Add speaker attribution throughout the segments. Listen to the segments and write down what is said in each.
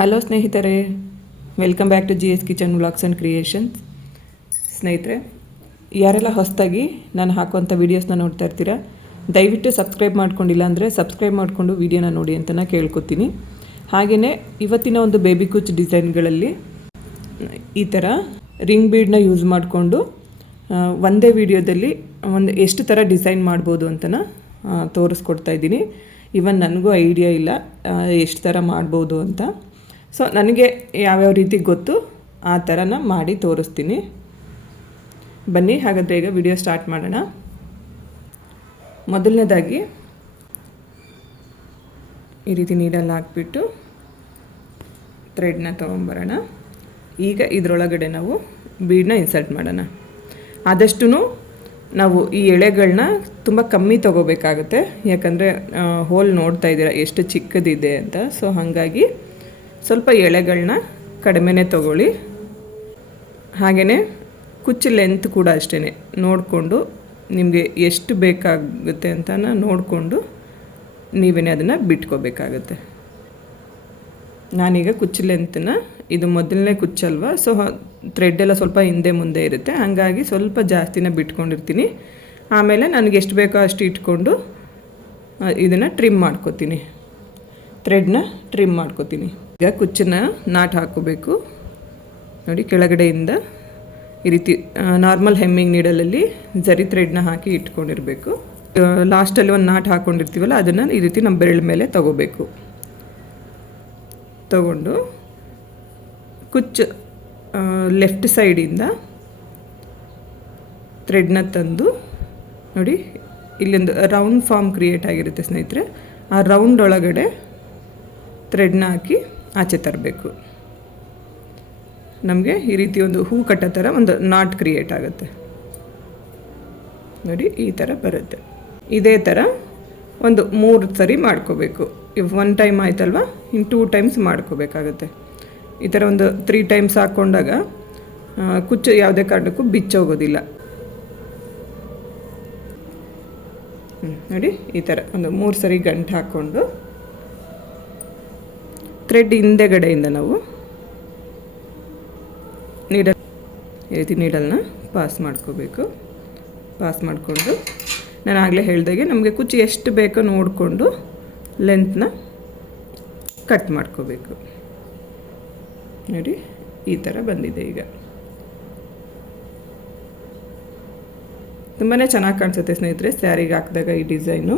Speaker 1: Hello ಸ್ನೇಹಿತರೆ. Welcome back to G S kitchen vlogs and creations ಸ್ನೇಹಿತರೆ, ಯಾರೆಲ್ಲ ಹೊಸದಾಗಿ ನಾನು ಹಾಕುವಂಥ ವೀಡಿಯೋಸ್ನ ನೋಡ್ತಾ ಇರ್ತೀರಾ, ದಯವಿಟ್ಟು ಸಬ್ಸ್ಕ್ರೈಬ್ ಮಾಡ್ಕೊಂಡಿಲ್ಲ ಅಂದರೆ ಸಬ್ಸ್ಕ್ರೈಬ್ ಮಾಡಿಕೊಂಡು ವೀಡಿಯೋನ ನೋಡಿ ಅಂತ ನಾನು ಕೇಳ್ಕೊತೀನಿ. ಹಾಗೆಯೇ ಇವತ್ತಿನ ಒಂದು ಬೇಬಿ ಕುಚ್ ಡಿಸೈನ್ಗಳಲ್ಲಿ ಈ ಥರ ರಿಂಗ್ ಬೀಡನ್ನ ಯೂಸ್ ಮಾಡಿಕೊಂಡು ಒಂದೇ ವಿಡಿಯೋದಲ್ಲಿ ಒಂದು ಎಷ್ಟು ಥರ ಡಿಸೈನ್ ಮಾಡ್ಬೋದು ಅಂತನ ತೋರಿಸ್ಕೊಡ್ತಾ ಇದ್ದೀನಿ. ಇವನ್ ನನಗೂ ಐಡಿಯಾ ಇಲ್ಲ ಎಷ್ಟು ಥರ ಮಾಡ್ಬೋದು ಅಂತ. ಸೊ ನನಗೆ ಯಾವ್ಯಾವ ರೀತಿ ಗೊತ್ತು, ಆ ಥರನ ಮಾಡಿ ತೋರಿಸ್ತೀನಿ. ಬನ್ನಿ, ಹಾಗಾದರೆ ಈಗ ವಿಡಿಯೋ ಸ್ಟಾರ್ಟ್ ಮಾಡೋಣ. ಮೊದಲನೇದಾಗಿ, ಈ ರೀತಿ ನೀರಲ್ಲಿ ಹಾಕ್ಬಿಟ್ಟು ಥ್ರೆಡ್ನ ತೊಗೊಂಬರೋಣ. ಈಗ ಇದರೊಳಗಡೆ ನಾವು ಬೀಡನ್ನ ಇನ್ಸರ್ಟ್ ಮಾಡೋಣ. ಆದಷ್ಟು ನಾವು ಈ ಎಳೆಗಳನ್ನ ತುಂಬ ಕಮ್ಮಿ ತೊಗೋಬೇಕಾಗುತ್ತೆ. ಯಾಕಂದರೆ ಹೋಲ್ ನೋಡ್ತಾ ಇದ್ದೀರಾ, ಎಷ್ಟು ಚಿಕ್ಕದಿದೆ ಅಂತ. ಸೊ ಹಾಗಾಗಿ ಸ್ವಲ್ಪ ಎಳೆಗಳನ್ನ ಕಡಿಮೆನೇ ತಗೊಳ್ಳಿ. ಹಾಗೆಯೇ ಕುಚ್ಚು ಲೆಂತ್ ಕೂಡ ಅಷ್ಟೇ ನೋಡಿಕೊಂಡು ನಿಮಗೆ ಎಷ್ಟು ಬೇಕಾಗುತ್ತೆ ಅಂತ ನೋಡಿಕೊಂಡು ನೀವೇ ಅದನ್ನು ಬಿಟ್ಕೋಬೇಕಾಗತ್ತೆ. ನಾನೀಗ ಕುಚ್ಚು ಲೆಂತನ್ನ ಇದು ಮೊದಲನೇ ಕುಚ್ಚಲ್ವ? ಸೊ ಥ್ರೆಡ್ ಎಲ್ಲ ಸ್ವಲ್ಪ ಹಿಂದೆ ಮುಂದೆ ಇರುತ್ತೆ. ಹಾಗಾಗಿ ಸ್ವಲ್ಪ ಜಾಸ್ತಿನ ಬಿಟ್ಕೊಂಡಿರ್ತೀನಿ. ಆಮೇಲೆ ನನಗೆ ಎಷ್ಟು ಬೇಕೋ ಅಷ್ಟು ಇಟ್ಕೊಂಡು ಇದನ್ನು ಟ್ರಿಮ್ ಮಾಡ್ಕೋತೀನಿ. ಥ್ರೆಡ್ನ ಟ್ರಿಮ್ ಮಾಡ್ಕೋತೀನಿ. ಈಗ ಕುಚ್ಚನ್ನ ನಾಟ್ ಹಾಕೋಬೇಕು. ನೋಡಿ, ಕೆಳಗಡೆಯಿಂದ ಈ ರೀತಿ ನಾರ್ಮಲ್ ಹೆಮ್ಮಿಂಗ್ ನೀಡಲಲ್ಲಿ ಜರಿ ಥ್ರೆಡ್ನ ಹಾಕಿ ಇಟ್ಕೊಂಡಿರಬೇಕು. ಲಾಸ್ಟಲ್ಲಿ ಒಂದು ನಾಟ್ ಹಾಕ್ಕೊಂಡಿರ್ತೀವಲ್ಲ ಅದನ್ನು ಈ ರೀತಿ ನಮ್ಮ ಬೆರಳ ಮೇಲೆ ತಗೋಬೇಕು. ತಗೊಂಡು ಕುಚ್ಚು ಲೆಫ್ಟ್ ಸೈಡಿಂದ ಥ್ರೆಡ್ನ ತಂದು, ನೋಡಿ, ಇಲ್ಲೊಂದು ರೌಂಡ್ ಫಾರ್ಮ್ ಕ್ರಿಯೇಟ್ ಆಗಿರುತ್ತೆ ಸ್ನೇಹಿತರೆ. ಆ ರೌಂಡ್ ಒಳಗಡೆ ಥ್ರೆಡ್ನ ಹಾಕಿ ಆಚೆ ತರಬೇಕು. ನಮಗೆ ಈ ರೀತಿ ಒಂದು ಹೂ ಕಟ್ಟೋ ಥರ ಒಂದು ನಾಟ್ ಕ್ರಿಯೇಟ್ ಆಗುತ್ತೆ. ನೋಡಿ, ಈ ಥರ ಬರುತ್ತೆ. ಇದೇ ಥರ ಒಂದು ಮೂರು ಸರಿ ಮಾಡ್ಕೋಬೇಕು. ಇವ್ ಒನ್ ಟೈಮ್ ಆಯ್ತಲ್ವ, ಇನ್ನು ಟೂ ಟೈಮ್ಸ್ ಮಾಡ್ಕೋಬೇಕಾಗತ್ತೆ. ಈ ಥರ ಒಂದು ತ್ರೀ ಟೈಮ್ಸ್ ಹಾಕ್ಕೊಂಡಾಗ ಕುಚ್ಚು ಯಾವುದೇ ಕಾರಣಕ್ಕೂ ಬಿಚ್ಚೋಗೋದಿಲ್ಲ. ನೋಡಿ, ಈ ಥರ ಒಂದು ಮೂರು ಸರಿ ಗಂಟು ಹಾಕ್ಕೊಂಡು ಥ್ರೆಡ್ ಹಿಂದೆಗಡೆಯಿಂದ ನಾವು ನೀಡಲ್ ಈ ರೀತಿ ನೀಡಲ್ನ ಪಾಸ್ ಮಾಡ್ಕೋಬೇಕು. ಪಾಸ್ ಮಾಡಿಕೊಂಡು ನಾನು ಆಗಲೇ ಹೇಳಿದಾಗೆ ನಮಗೆ ಕುಚ್ಚಿ ಎಷ್ಟು ಬೇಕೋ ನೋಡಿಕೊಂಡು ಲೆಂತ್ನ ಕಟ್ ಮಾಡ್ಕೋಬೇಕು. ನೋಡಿ, ಈ ಥರ ಬಂದಿದೆ ಈಗ. ತುಂಬಾ ಚೆನ್ನಾಗಿ ಕಾಣಿಸುತ್ತೆ ಸ್ನೇಹಿತರೆ, ಸ್ಯಾರಿಗೆ ಹಾಕಿದಾಗ ಈ ಡಿಸೈನು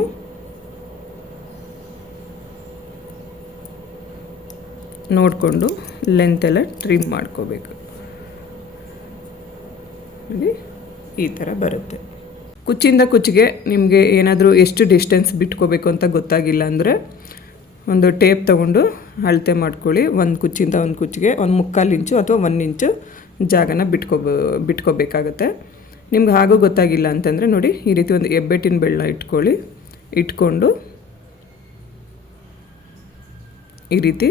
Speaker 1: ನೋಡಿಕೊಂಡು ಲೆಂತ್ ಎಲ್ಲ ಟ್ರಿಮ್ ಮಾಡ್ಕೋಬೇಕು. ಈ ಥರ ಬರುತ್ತೆ. ಕುಚ್ಚಿಂದ ಕುಚ್ಚಿಗೆ ನಿಮಗೆ ಏನಾದರೂ ಎಷ್ಟು ಡಿಸ್ಟೆನ್ಸ್ ಬಿಟ್ಕೋಬೇಕು ಅಂತ ಗೊತ್ತಾಗಿಲ್ಲ ಅಂದರೆ ಒಂದು ಟೇಪ್ ತೊಗೊಂಡು ಅಳತೆ ಮಾಡ್ಕೊಳ್ಳಿ. ಒಂದು ಕುಚ್ಚಿಂದ ಒಂದು ಕುಚ್ಚಿಗೆ ಒಂದು ಮುಕ್ಕಾಲು ಇಂಚು ಅಥವಾ ಒಂದು ಇಂಚು ಜಾಗನ ಬಿಟ್ಕೋಬೋ, ಬಿಟ್ಕೋಬೇಕಾಗತ್ತೆ. ನಿಮ್ಗೆ ಹಾಗೂ ಗೊತ್ತಾಗಿಲ್ಲ ಅಂತಂದರೆ ನೋಡಿ ಈ ರೀತಿ ಒಂದು ಹೆಬ್ಬೆಟ್ಟಿನ ಬೆಳ್ಳ ಇಟ್ಕೊಳ್ಳಿ. ಇಟ್ಕೊಂಡು ಈ ರೀತಿ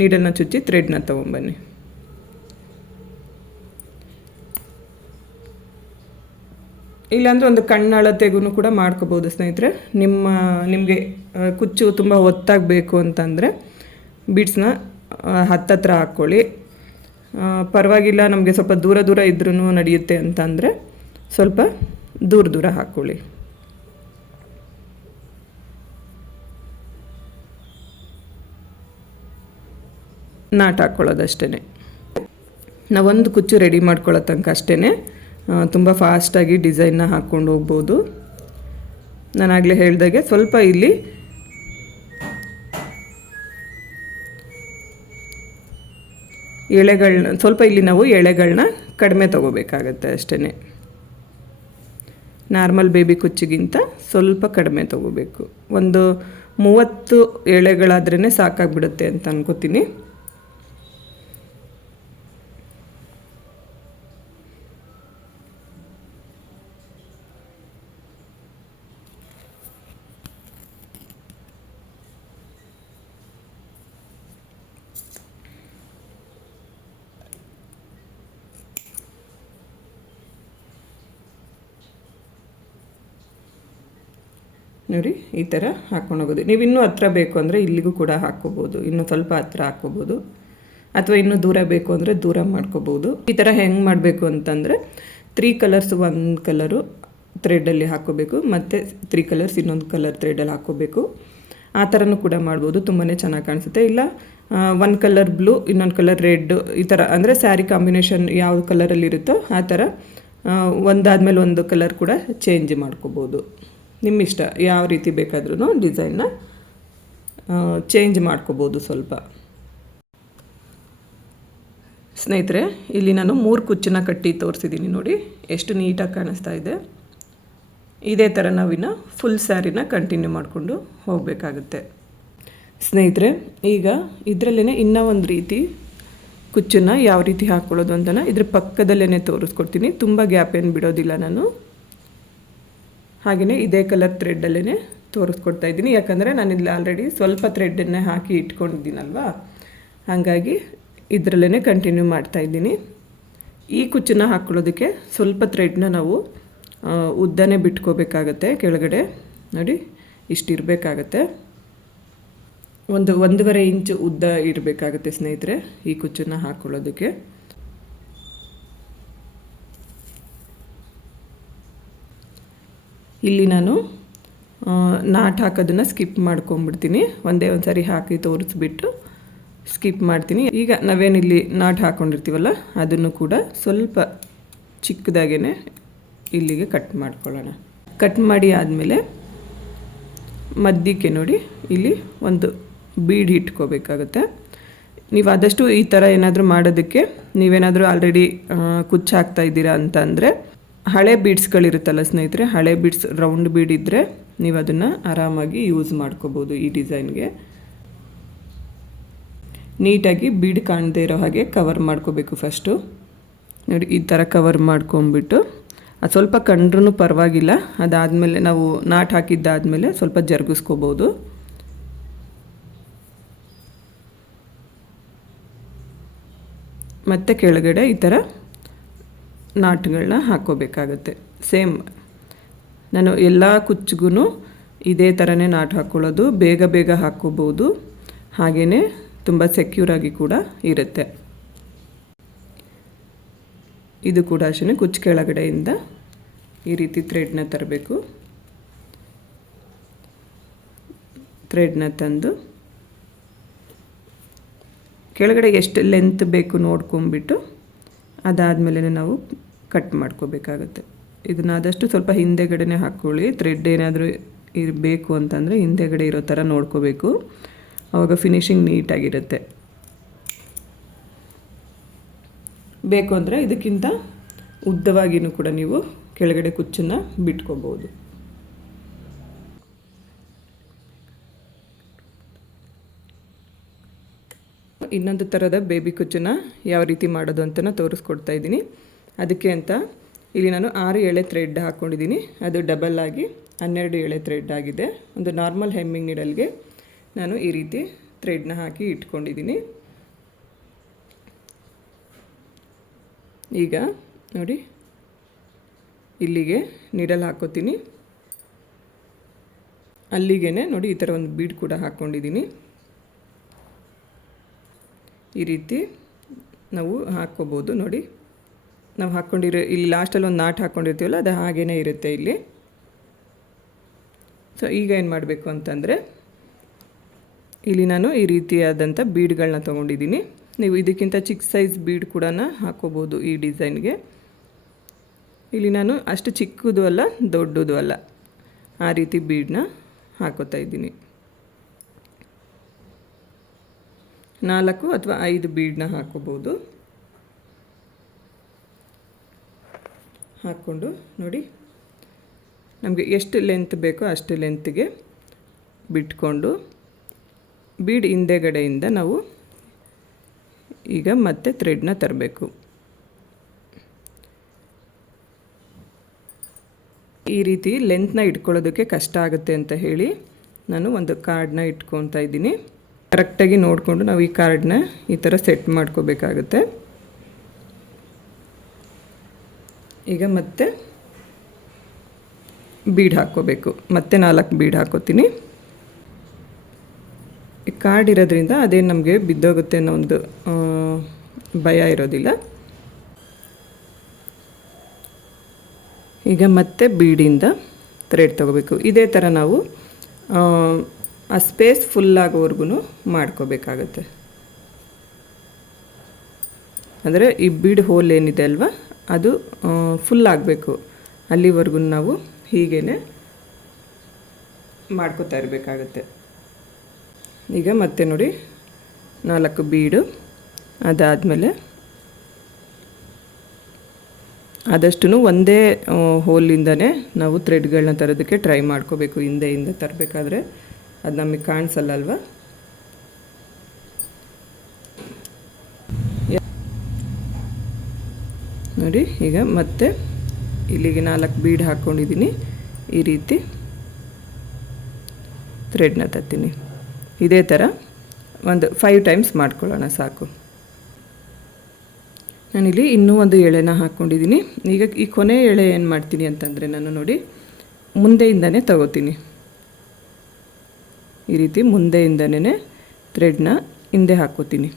Speaker 1: ನೀಡಲ್ನ ಚುಚ್ಚಿ ಥ್ರೆಡ್ನ ತೊಗೊಂಬನ್ನಿ. ಇಲ್ಲಾಂದರೆ ಒಂದು ಕಣ್ಣಳತೆಗೂ ಕೂಡ ಮಾಡ್ಕೋಬೋದು ಸ್ನೇಹಿತರೆ. ನಿಮ್ಮ, ನಿಮಗೆ ಕುಚ್ಚು ತುಂಬ ಒತ್ತಾಗಬೇಕು ಅಂತಂದರೆ ಬೀಡ್ಸ್ನ ಹತ್ತತ್ರ ಹಾಕ್ಕೊಳ್ಳಿ. ಪರವಾಗಿಲ್ಲ ನಮಗೆ ಸ್ವಲ್ಪ ದೂರ ದೂರ ಇದ್ರೂ ನಡೆಯುತ್ತೆ ಅಂತಂದರೆ ಸ್ವಲ್ಪ ದೂರ ದೂರ ಹಾಕ್ಕೊಳ್ಳಿ. ನಾಟ್ ಹಾಕ್ಕೊಳ್ಳೋದಷ್ಟೇ ನಾವೊಂದು ಕುಚ್ಚು ರೆಡಿ ಮಾಡ್ಕೊಳ್ಳೋ ತನಕ ಅಷ್ಟೇ ತುಂಬ ಫಾಸ್ಟಾಗಿ ಡಿಸೈನ್ನ ಹಾಕ್ಕೊಂಡು ಹೋಗ್ಬೋದು. ನಾನಾಗಲೇ ಹೇಳಿದಾಗೆ ಸ್ವಲ್ಪ ಇಲ್ಲಿ ಎಳೆಗಳನ್ನ ಸ್ವಲ್ಪ ಇಲ್ಲಿ ನಾವು ಎಳೆಗಳನ್ನ ಕಡಿಮೆ ತೊಗೋಬೇಕಾಗತ್ತೆ ಅಷ್ಟೇ ನಾರ್ಮಲ್ ಬೇಬಿ ಕುಚ್ಚಿಗಿಂತ ಸ್ವಲ್ಪ ಕಡಿಮೆ ತಗೋಬೇಕು. ಒಂದು ಮೂವತ್ತು ಎಳೆಗಳಾದ್ರೇ ಸಾಕಾಗ್ಬಿಡುತ್ತೆ ಅಂತ ಅನ್ಕೋತೀನಿ. ನೋಡಿ, ಈ ಥರ ಹಾಕ್ಕೊಂಡು ಹೋಗೋದು. ನೀವು ಇನ್ನೂ ಹತ್ರ ಬೇಕು ಅಂದರೆ ಇಲ್ಲಿಗೂ ಕೂಡ ಹಾಕ್ಕೋಬೋದು. ಇನ್ನೂ ಸ್ವಲ್ಪ ಹತ್ರ ಹಾಕ್ಕೋಬೋದು. ಅಥವಾ ಇನ್ನೂ ದೂರ ಬೇಕು ಅಂದರೆ ದೂರ ಮಾಡ್ಕೋಬೋದು. ಈ ಥರ ಹೆಂಗೆ ಮಾಡಬೇಕು ಅಂತಂದರೆ ತ್ರೀ ಕಲರ್ಸ್ ಒಂದು ಕಲರು ಥ್ರೆಡಲ್ಲಿ ಹಾಕ್ಕೋಬೇಕು. ಮತ್ತು ತ್ರೀ ಕಲರ್ಸ್ ಇನ್ನೊಂದು ಕಲರ್ ಥ್ರೆಡಲ್ಲಿ ಹಾಕ್ಕೋಬೇಕು. ಆ ಥರನೂ ಕೂಡ ಮಾಡ್ಬೋದು. ತುಂಬಾ ಚೆನ್ನಾಗಿ ಕಾಣಿಸುತ್ತೆ. ಇಲ್ಲ ಒನ್ ಕಲರ್ ಬ್ಲೂ ಇನ್ನೊಂದು ಕಲರ್ ರೆಡ್ ಈ ಥರ ಅಂದರೆ ಸ್ಯಾರಿ ಕಾಂಬಿನೇಷನ್ ಯಾವ ಕಲರಲ್ಲಿ ಇರುತ್ತೋ ಆ ಥರ ಒಂದಾದ್ಮೇಲೆ ಒಂದು ಕಲರ್ ಕೂಡ ಚೇಂಜ್ ಮಾಡ್ಕೋಬೋದು. ನಿಮ್ಮ ಇಷ್ಟ ಯಾವ ರೀತಿ ಬೇಕಾದ್ರೂ ಡಿಸೈನ್ನ ಚೇಂಜ್ ಮಾಡ್ಕೋಬೋದು ಸ್ವಲ್ಪ. ಸ್ನೇಹಿತರೆ, ಇಲ್ಲಿ ನಾನು ಮೂರು ಕುಚ್ಚನ್ನ ಕಟ್ಟಿ ತೋರಿಸಿದ್ದೀನಿ ನೋಡಿ. ಎಷ್ಟು ನೀಟಾಗಿ ಕಾಣಿಸ್ತಾ ಇದೆ. ಇದೇ ಥರ ನಾವಿನ್ನು ಫುಲ್ ಸ್ಯಾರಿನ ಕಂಟಿನ್ಯೂ ಮಾಡಿಕೊಂಡು ಹೋಗಬೇಕಾಗುತ್ತೆ. ಸ್ನೇಹಿತರೆ, ಈಗ ಇದರಲ್ಲೇ ಇನ್ನೂ ಒಂದು ರೀತಿ ಕುಚ್ಚನ್ನು ಯಾವ ರೀತಿ ಹಾಕ್ಕೊಳ್ಳೋದು ಅಂತನ ಇದ್ರ ಪಕ್ಕದಲ್ಲೇ ತೋರಿಸ್ಕೊಡ್ತೀನಿ. ತುಂಬ ಗ್ಯಾಪ್ ಏನು ಬಿಡೋದಿಲ್ಲ ನಾನು. ಹಾಗೆಯೇ ಇದೇ ಕಲರ್ ಥ್ರೆಡ್ಡಲ್ಲೇ ತೋರಿಸ್ಕೊಡ್ತಾ ಇದ್ದೀನಿ. ಯಾಕಂದರೆ ನಾನು ಇಲ್ಲಿ ಆಲ್ರೆಡಿ ಸ್ವಲ್ಪ ಥ್ರೆಡ್ಡನ್ನೇ ಹಾಕಿ ಇಟ್ಕೊಂಡಿದ್ದೀನಲ್ವಾ? ಹಾಗಾಗಿ ಇದರಲ್ಲೇ ಕಂಟಿನ್ಯೂ ಮಾಡ್ತಾ ಇದ್ದೀನಿ. ಈ ಕುಚ್ಚನ್ನ ಹಾಕ್ಕೊಳ್ಳೋದಕ್ಕೆ ಸ್ವಲ್ಪ ಥ್ರೆಡ್ನ ನಾವು ಉದ್ದನೇ ಬಿಟ್ಕೋಬೇಕಾಗತ್ತೆ ಕೆಳಗಡೆ. ನೋಡಿ, ಇಷ್ಟಿರಬೇಕಾಗತ್ತೆ. ಒಂದು, ಒಂದೂವರೆ ಇಂಚು ಉದ್ದ ಇರಬೇಕಾಗುತ್ತೆ ಸ್ನೇಹಿತರೆ ಈ ಕುಚ್ಚನ್ನು ಹಾಕ್ಕೊಳ್ಳೋದಕ್ಕೆ ಇಲ್ಲಿ ನಾನು ನಾಟ್ ಹಾಕೋದನ್ನು ಸ್ಕಿಪ್ ಮಾಡ್ಕೊಂಬಿಡ್ತೀನಿ ಒಂದೇ ಒಂದು ಸಾರಿ ಹಾಕಿ ತೋರಿಸ್ಬಿಟ್ಟು ಸ್ಕಿಪ್ ಮಾಡ್ತೀನಿ. ಈಗ ನಾವೇನಿಲ್ಲಿ ನಾಟ್ ಹಾಕ್ಕೊಂಡಿರ್ತೀವಲ್ಲ ಅದನ್ನು ಕೂಡ ಸ್ವಲ್ಪ ಚಿಕ್ಕದಾಗೇ ಇಲ್ಲಿಗೆ ಕಟ್ ಮಾಡ್ಕೊಳ್ಳೋಣ. ಕಟ್ ಮಾಡಿ ಆದಮೇಲೆ ಮಧ್ಯಕ್ಕೆ ನೋಡಿ, ಇಲ್ಲಿ ಒಂದು ಬೀಡ್ ಇಟ್ಕೋಬೇಕಾಗುತ್ತೆ. ನೀವು ಆದಷ್ಟು ಈ ಥರ ಏನಾದರೂ ಮಾಡೋದಕ್ಕೆ, ನೀವೇನಾದರೂ ಆಲ್ರೆಡಿ ಕುಚ್ಚು ಹಾಕ್ತಾ ಇದ್ದೀರಾ ಅಂತ ಅಂದರೆ ಹಳೆ ಬೀಡ್ಸ್ಗಳಿರುತ್ತಲ್ಲ ಸ್ನೇಹಿತರೆ, ಹಳೆ ಬೀಡ್ಸ್ ರೌಂಡ್ ಬೀಡ್ ಇದ್ದರೆ ನೀವು ಅದನ್ನು ಆರಾಮಾಗಿ ಯೂಸ್ ಮಾಡ್ಕೋಬೋದು ಈ ಡಿಸೈನ್ಗೆ ನೀಟಾಗಿ ಬೀಡ್ ಕಾಣದೇ ಇರೋ ಹಾಗೆ ಕವರ್ ಮಾಡ್ಕೋಬೇಕು ಫಸ್ಟು ನೋಡಿ, ಈ ಥರ ಕವರ್ ಮಾಡ್ಕೊಂಬಿಟ್ಟು ಅದು ಸ್ವಲ್ಪ ಕಂಡ್ರೂ ಪರವಾಗಿಲ್ಲ. ಅದಾದಮೇಲೆ ನಾವು ನಾಟ್ ಹಾಕಿದ್ದಾದಮೇಲೆ ಸ್ವಲ್ಪ ಜರುಗಿಸ್ಕೋಬೋದು. ಮತ್ತು ಕೆಳಗಡೆ ಈ ಥರ ನಾಟ್ಗಳನ್ನ ಹಾಕ್ಕೋಬೇಕಾಗತ್ತೆ. ಸೇಮ್ ನಾನು ಎಲ್ಲ ಕುಚ್ಚಿಗೂ ಇದೇ ಥರನೇ ನಾಟ್ ಹಾಕ್ಕೊಳ್ಳೋದು, ಬೇಗ ಬೇಗ ಹಾಕ್ಕೋಬೋದು. ಹಾಗೆಯೇ ತುಂಬ ಸೆಕ್ಯೂರಾಗಿ ಕೂಡ ಇರುತ್ತೆ. ಇದು ಕೂಡ ಅಷ್ಟೇ ಕುಚ್ಚು ಕೆಳಗಡೆಯಿಂದ ಈ ರೀತಿ ಥ್ರೆಡ್ನ ತರಬೇಕು. ಥ್ರೆಡ್ನ ತಂದು ಕೆಳಗಡೆ ಎಷ್ಟು ಲೆಂತ್ ಬೇಕು ನೋಡ್ಕೊಂಬಿಟ್ಟು ಅದಾದಮೇಲೆ ನಾವು ಕಟ್ ಮಾಡ್ಕೋಬೇಕಾಗುತ್ತೆ. ಇದನ್ನ ಆದಷ್ಟು ಸ್ವಲ್ಪ ಹಿಂದೆಗಡೆನೇ ಹಾಕ್ಕೊಳ್ಳಿ. ಥ್ರೆಡ್ ಏನಾದರೂ ಇರಬೇಕು ಅಂತಂದರೆ ಹಿಂದೆಗಡೆ ಇರೋ ಥರ ನೋಡ್ಕೋಬೇಕು. ಆವಾಗ ಫಿನಿಶಿಂಗ್ ನೀಟಾಗಿರುತ್ತೆ ಬೇಕು ಅಂದರೆ ಇದಕ್ಕಿಂತ ಉದ್ದವಾಗಿಯೂ ಕೂಡ ನೀವು ಕೆಳಗಡೆ ಕುಚ್ಚನ್ನು ಬಿಟ್ಕೋಬೋದು. ಇನ್ನೊಂದು ಥರದ ಬೇಬಿ ಕುಚ್ಚನ್ನು ಯಾವ ರೀತಿ ಮಾಡೋದು ಅಂತ ತೋರಿಸ್ಕೊಡ್ತಾ ಇದ್ದೀನಿ. ಅದಕ್ಕೆ ಅಂತ ಇಲ್ಲಿ ನಾನು ಆರು ಎಳೆ ಥ್ರೆಡ್ ಹಾಕ್ಕೊಂಡಿದ್ದೀನಿ. ಅದು ಡಬಲ್ ಆಗಿ ಹನ್ನೆರಡು ಎಳೆ ಥ್ರೆಡ್ ಆಗಿದೆ. ಒಂದು ನಾರ್ಮಲ್ ಹೆಮ್ಮಿಂಗ್ ನೀಡಲ್ಗೆ ನಾನು ಈ ರೀತಿ ಥ್ರೆಡ್ನ ಹಾಕಿ ಇಟ್ಕೊಂಡಿದ್ದೀನಿ. ಈಗ ನೋಡಿ, ಇಲ್ಲಿಗೆ ನೀಡಲ್ ಹಾಕೋತೀನಿ. ಅಲ್ಲಿಗೆ ನೋಡಿ ಈ ಥರ ಒಂದು ಬೀಡ್ ಕೂಡ ಹಾಕ್ಕೊಂಡಿದ್ದೀನಿ. ಈ ರೀತಿ ನಾವು ಹಾಕ್ಕೋಬೋದು ನೋಡಿ. ನಾವು ಹಾಕ್ಕೊಂಡಿರೋ ಇಲ್ಲಿ ಲಾಸ್ಟಲ್ಲಿ ಒಂದು ನಾಟ್ ಹಾಕ್ಕೊಂಡಿರ್ತೀವಲ್ಲ, ಅದು ಹಾಗೇ ಇರುತ್ತೆ ಇಲ್ಲಿ. ಸೊ ಈಗ ಏನು ಮಾಡಬೇಕು ಅಂತಂದರೆ, ಇಲ್ಲಿ ನಾನು ಈ ರೀತಿಯಾದಂಥ ಬೀಡ್ಗಳನ್ನ ತೊಗೊಂಡಿದ್ದೀನಿ. ನೀವು ಇದಕ್ಕಿಂತ ಚಿಕ್ಕ ಸೈಜ್ ಬೀಡ್ ಕೂಡ ಹಾಕೋಬೋದು ಈ ಡಿಸೈನ್ಗೆ. ಇಲ್ಲಿ ನಾನು ಅಷ್ಟು ಚಿಕ್ಕದು ಅಲ್ಲ, ದೊಡ್ಡದು ಅಲ್ಲ, ಆ ರೀತಿ ಬೀಡನ್ನ ಹಾಕೋತಾ ಇದ್ದೀನಿ. ನಾಲ್ಕು ಅಥವಾ ಐದು ಬೀಡನ್ನ ಹಾಕೋಬೋದು. ಹಾಕ್ಕೊಂಡು ನೋಡಿ. ನಮಗೆ ಎಷ್ಟು ಲೆಂತ್ ಬೇಕೋ ಅಷ್ಟು ಲೆಂತ್ಗೆ ಬಿಟ್ಕೊಂಡು ಬೀಡ್ ಹಿಂದೆಗಡೆಯಿಂದ ನಾವು ಈಗ ಮತ್ತೆ ಥ್ರೆಡ್ನ ತರಬೇಕು. ಈ ರೀತಿ ಲೆಂತ್ನ ಇಟ್ಕೊಳ್ಳೋದಕ್ಕೆ ಕಷ್ಟ ಆಗುತ್ತೆ ಅಂತ ಹೇಳಿ ನಾನು ಒಂದು ಕಾರ್ಡನ್ನ ಇಟ್ಕೊತಾ ಇದ್ದೀನಿ. ಕರೆಕ್ಟಾಗಿ ನೋಡಿಕೊಂಡು ನಾವು ಈ ಕಾರ್ಡನ್ನ ಈ ಥರ ಸೆಟ್ ಮಾಡ್ಕೋಬೇಕಾಗುತ್ತೆ. ಈಗ ಮತ್ತೆ ಬೀಡ್ ಹಾಕ್ಕೋಬೇಕು. ಮತ್ತೆ ನಾಲ್ಕು ಬೀಡ್ ಹಾಕೋತೀನಿ ಈ ಕಾರ್ಡ್ ಇರೋದ್ರಿಂದ ಅದೇನು ನಮಗೆ ಬಿದ್ದೋಗುತ್ತೆ ಅನ್ನೋ ಒಂದು ಭಯ ಇರೋದಿಲ್ಲ. ಈಗ ಮತ್ತೆ ಬೀಡಿಂದ ಥ್ರೆಡ್ ತೊಗೋಬೇಕು. ಇದೇ ಥರ ನಾವು ಆ, ಸ್ಪೇಸ್ ಫುಲ್ ಆಗೋವರೆಗೂ ಮಾಡ್ಕೋಬೇಕಾಗತ್ತೆ. ಅಂದರೆ ಈ ಬೀಡ್ ಹೋಲ್ ಏನಿದೆ ಅಲ್ವಾ? ಅದು ಫುಲ್ ಆಗಬೇಕು. ಅಲ್ಲಿವರೆಗೂ ನಾವು ಹೀಗೇ ಮಾಡ್ಕೋತಾ ಇರಬೇಕಾಗತ್ತೆ. ಈಗ ಮತ್ತೆ ನೋಡಿ, ನಾಲ್ಕು ಬೀಡು ಅದಾದಮೇಲೆ ಆದಷ್ಟು ಒಂದೇ ಹೋಲಿಂದನೇ ನಾವು ಥ್ರೆಡ್ಗಳನ್ನ ತರೋದಕ್ಕೆ ಟ್ರೈ ಮಾಡ್ಕೋಬೇಕು ಹಿಂದೆಯಿಂದ ತರಬೇಕಾದ್ರೆ. ಅದು ನಮಗೆ ಕಾಣಿಸಲ್ಲ ಅಲ್ವಾ ನೋಡಿ, ಈಗ ಮತ್ತೆ ಇಲ್ಲಿಗೆ ನಾಲ್ಕು ಬೀಡ್ ಹಾಕ್ಕೊಂಡಿದ್ದೀನಿ. ಈ ರೀತಿ ಥ್ರೆಡ್ನ ತತ್ತೀನಿ ಇದೇ ಥರ ಒಂದು ಫೈವ್ ಟೈಮ್ಸ್ ಮಾಡ್ಕೊಳ್ಳೋಣ, ಸಾಕು. ನಾನಿಲ್ಲಿ ಇನ್ನೂ ಒಂದು ಎಳೆನ ಹಾಕ್ಕೊಂಡಿದ್ದೀನಿ. ಈಗ ಈ ಕೊನೆ ಎಳೆ ಏನು ಮಾಡ್ತೀನಿ ಅಂತಂದರೆ ನಾನು ನೋಡಿ, ಮುಂದೆಯಿಂದನೇ ತಗೋತೀನಿ. ಈ ರೀತಿ ಮುಂದೆಯಿಂದನೇ ಥ್ರೆಡ್ನ ಹಿಂದೆ ಹಾಕೋತೀನಿ.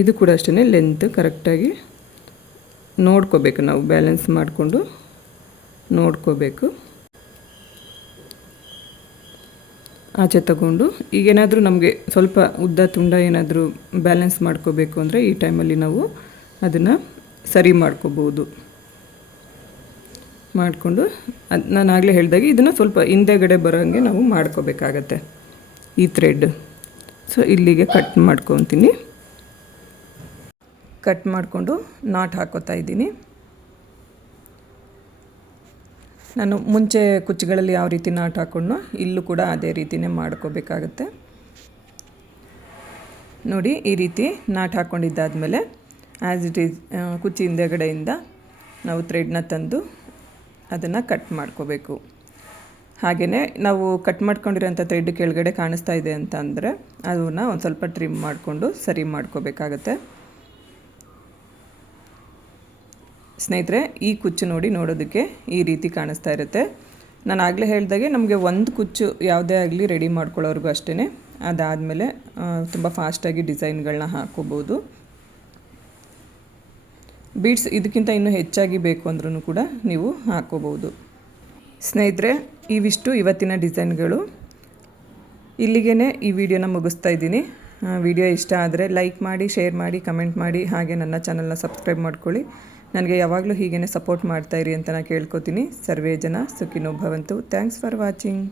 Speaker 1: ಇದು ಕೂಡ ಅಷ್ಟೇ ಲೆಂತ್ ಕರೆಕ್ಟಾಗಿ ನೋಡ್ಕೋಬೇಕು ನಾವು ಬ್ಯಾಲೆನ್ಸ್ ಮಾಡಿಕೊಂಡು ನೋಡ್ಕೋಬೇಕು. ಆಚೆ ತಗೊಂಡು ಈಗೇನಾದರೂ ನಮಗೆ ಸ್ವಲ್ಪ ಉದ್ದ ತುಂಡ ಏನಾದರೂ ಬ್ಯಾಲೆನ್ಸ್ ಮಾಡ್ಕೋಬೇಕು ಅಂದರೆ ಈ ಟೈಮಲ್ಲಿ ನಾವು ಅದನ್ನು ಸರಿ ಮಾಡ್ಕೋಬೋದು. ಮಾಡಿಕೊಂಡು, ಅದು ನಾನು ಆಗಲೇ ಹೇಳಿದಾಗೆ ಇದನ್ನು ಸ್ವಲ್ಪ ಹಿಂದೆಗಡೆ ಬರೋಂಗೆ ನಾವು ಮಾಡ್ಕೋಬೇಕಾಗತ್ತೆ ಈ ಥ್ರೆಡ್ ಸೊ ಇಲ್ಲಿಗೆ ಕಟ್ ಮಾಡ್ಕೊತೀನಿ. ಕಟ್ ಮಾಡಿಕೊಂಡು ನಾಟ್ ಹಾಕೋತಾ ಇದ್ದೀನಿ. ನಾನು ಮುಂಚೆ ಕುಚ್ಚುಗಳಲ್ಲಿ ಯಾವ ರೀತಿ ನಾಟ್ ಹಾಕೊಂಡ್ನೋ ಇಲ್ಲೂ ಕೂಡ ಅದೇ ರೀತಿಯೇ ಮಾಡ್ಕೋಬೇಕಾಗತ್ತೆ. ನೋಡಿ, ಈ ರೀತಿ ನಾಟ್ ಹಾಕ್ಕೊಂಡಿದ್ದಾದಮೇಲೆ ಆ್ಯಸ್ ಇಟ್ ಈಸ್ ಕುಚ್ಚಿ ಹಿಂದೆಗಡೆಯಿಂದ ನಾವು ಥ್ರೆಡ್ನ ತಂದು ಅದನ್ನು ಕಟ್ ಮಾಡ್ಕೋಬೇಕು. ಹಾಗೆಯೇ ನಾವು ಕಟ್ ಮಾಡ್ಕೊಂಡಿರೋಂಥ ಥ್ರೆಡ್ ಕೆಳಗಡೆ ಕಾಣಿಸ್ತಾ ಇದೆ ಅಂತ ಅಂದರೆ, ಅದನ್ನು ಒಂದು ಸ್ವಲ್ಪ ಟ್ರಿಮ್ ಮಾಡಿಕೊಂಡು ಸರಿ ಮಾಡ್ಕೋಬೇಕಾಗತ್ತೆ. ಸ್ನೇಹಿತರೆ, ಈ ಕುಚ್ಚು ನೋಡಿ ನೋಡೋದಕ್ಕೆ ಈ ರೀತಿ ಕಾಣಿಸ್ತಾ ಇರುತ್ತೆ. ನಾನು ಆಗಲೇ ಹೇಳಿದಾಗೆ ನಮಗೆ ಒಂದು ಕುಚ್ಚು ಯಾವುದೇ ಆಗಲಿ ರೆಡಿ ಮಾಡ್ಕೊಳ್ಳೋರ್ಗು ಅಷ್ಟೇ ಅದಾದಮೇಲೆ ತುಂಬ ಫಾಸ್ಟಾಗಿ ಡಿಸೈನ್ಗಳನ್ನ ಹಾಕೋಬೋದು ಬೀಡ್ಸ್ ಇದಕ್ಕಿಂತ ಇನ್ನೂ ಹೆಚ್ಚಾಗಿ ಬೇಕು ಅಂದ್ರೂ ಕೂಡ ನೀವು ಹಾಕೋಬೋದು ಸ್ನೇಹಿತರೆ, ಇವಿಷ್ಟು ಇವತ್ತಿನ ಡಿಸೈನ್ಗಳು ಇಲ್ಲಿಗೇ ಈ ವಿಡಿಯೋನ ಮುಗಿಸ್ತಾ ಇದ್ದೀನಿ. ವಿಡಿಯೋ ಇಷ್ಟ ಆದರೆ ಲೈಕ್ ಮಾಡಿ ಶೇರ್ ಮಾಡಿ ಕಮೆಂಟ್ ಮಾಡಿ, ಹಾಗೆ ನನ್ನ ಚಾನಲ್ನ ಸಬ್ಸ್ಕ್ರೈಬ್ ಮಾಡ್ಕೊಳ್ಳಿ. ನನಗೆ ಯಾವಾಗಲೂ ಹೀಗೇ ಸಪೋರ್ಟ್ ಮಾಡ್ತಾಯಿರಿ ಅಂತ ನಾನು ಕೇಳ್ಕೊತೀನಿ. ಸರ್ವೇ ಜನ ಸುಖಿನೋ ಭವಂತು. Thanks for watching